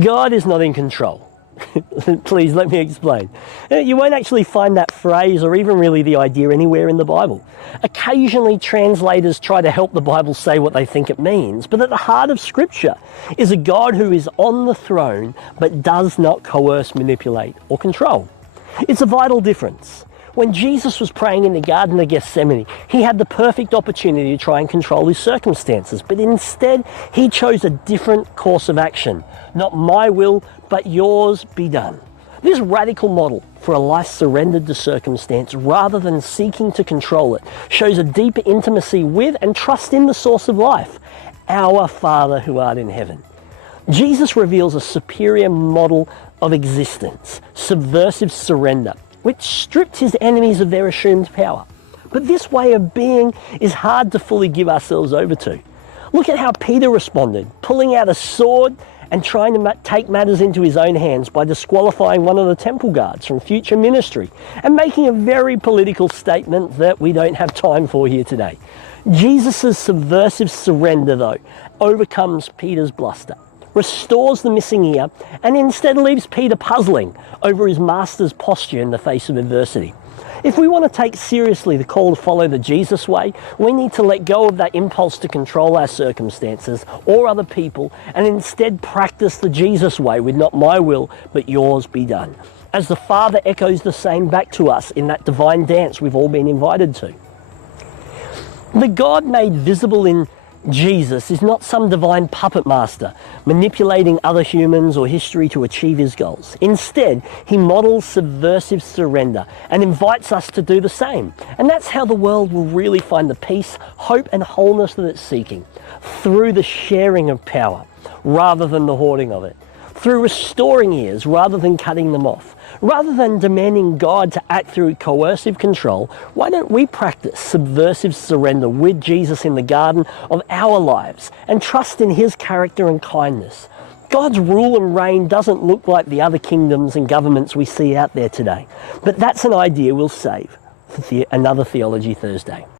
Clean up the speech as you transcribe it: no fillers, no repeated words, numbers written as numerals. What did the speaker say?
God is not in control. Please let me explain. You won't actually find that phrase or even really the idea anywhere in the Bible. Occasionally translators try to help the Bible say what they think it means, but at the heart of Scripture is a God who is on the throne but does not coerce, manipulate or control. It's a vital difference. When Jesus was praying in the Garden of Gethsemane, he had the perfect opportunity to try and control his circumstances, but instead he chose a different course of action. Not my will, but yours be done. This radical model for a life surrendered to circumstance rather than seeking to control it shows a deeper intimacy with and trust in the source of life, our Father who art in heaven. Jesus reveals a superior model of existence, subversive surrender, which stripped his enemies of their assumed power. But this way of being is hard to fully give ourselves over to. Look at how Peter responded, pulling out a sword and trying to take matters into his own hands by disqualifying one of the temple guards from future ministry and making a very political statement that we don't have time for here today. Jesus' subversive surrender, though, overcomes Peter's bluster, restores the missing ear, and instead leaves Peter puzzling over his master's posture in the face of adversity. If we want to take seriously the call to follow the Jesus way, we need to let go of that impulse to control our circumstances or other people and instead practice the Jesus way with not my will, but yours be done. As the Father echoes the same back to us in that divine dance we've all been invited to. The God made visible in Jesus is not some divine puppet master manipulating other humans or history to achieve his goals. Instead, he models subversive surrender and invites us to do the same. And that's how the world will really find the peace, hope and wholeness that it's seeking, through the sharing of power rather than the hoarding of it, through restoring ears rather than cutting them off. Rather than demanding God to act through coercive control, why don't we practice subversive surrender with Jesus in the garden of our lives and trust in his character and kindness? God's rule and reign doesn't look like the other kingdoms and governments we see out there today, but that's an idea we'll save for another Theology Thursday.